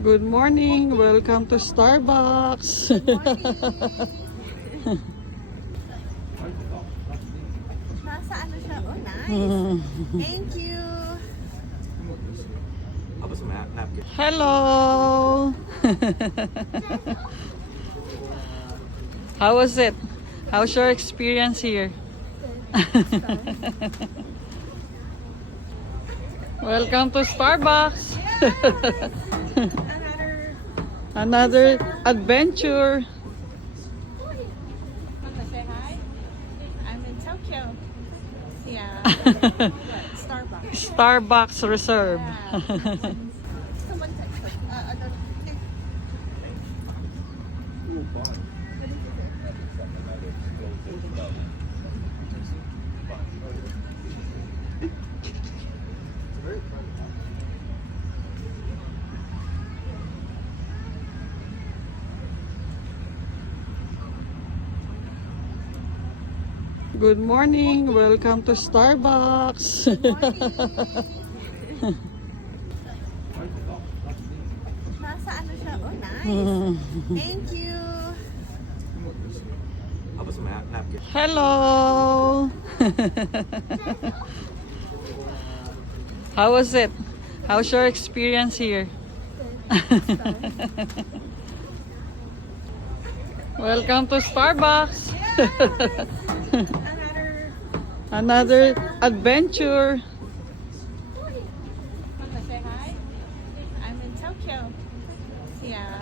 Good morning. Welcome to Starbucks. Nasa ano siya? Oh, nice. Thank you. Hello. How was it? How's your experience here? Welcome to Starbucks. Another adventure. Wanna say hi? I'm in Tokyo. Yeah. Starbucks. Starbucks Reserve. Someone text us. Good morning. Welcome to Starbucks. Nasa ano siya? Oh, nice. Thank you. Hello. How was it? How's your experience here? Welcome to Starbucks. Another adventure. Wanna say hi? I'm in Tokyo. Yeah.